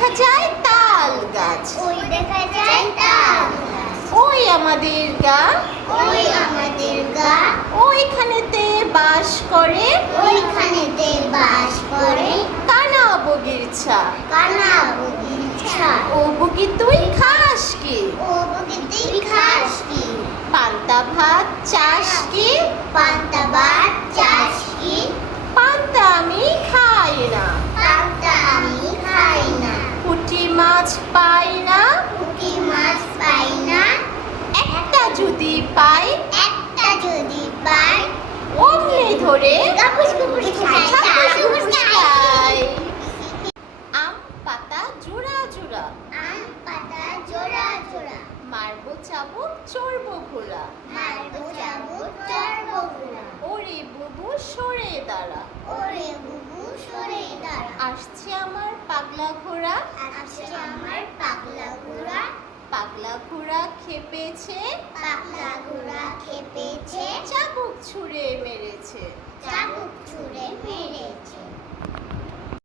দেখা যায় তাল গাছ। ওই দেখা যায় তাল গাছ। ওই আমাদের গা। ওই আমাদের গা। ওইখানেতে বাস করে। ওইখানেতে বাস করে। কানা বগিরছা কানা বগিচা ও বগি তুই খাস কি? ও বগিতে খাস কি? পান্তা ভাত চাস কি? পান্তা ভাত চাস ধরে খাই। আম পাতা জোড়া জোড়া। আম পাতা জোড়া জোড়া। মারবো চাবুক চড়বো ঘোড়া। মারবো যাব চড়বো ঘোড়া। ওরে বুবু সরে দাঁড়া। ওরে বুবু সরে দাঁড়া। আসছে আমার পাগলা ঘোড়া। আজকে আমার পাগলা ঘোড়া। পাগলা ঘোড়া খেপেছে। পাগলা છે. ચાબુક છૂરે મેં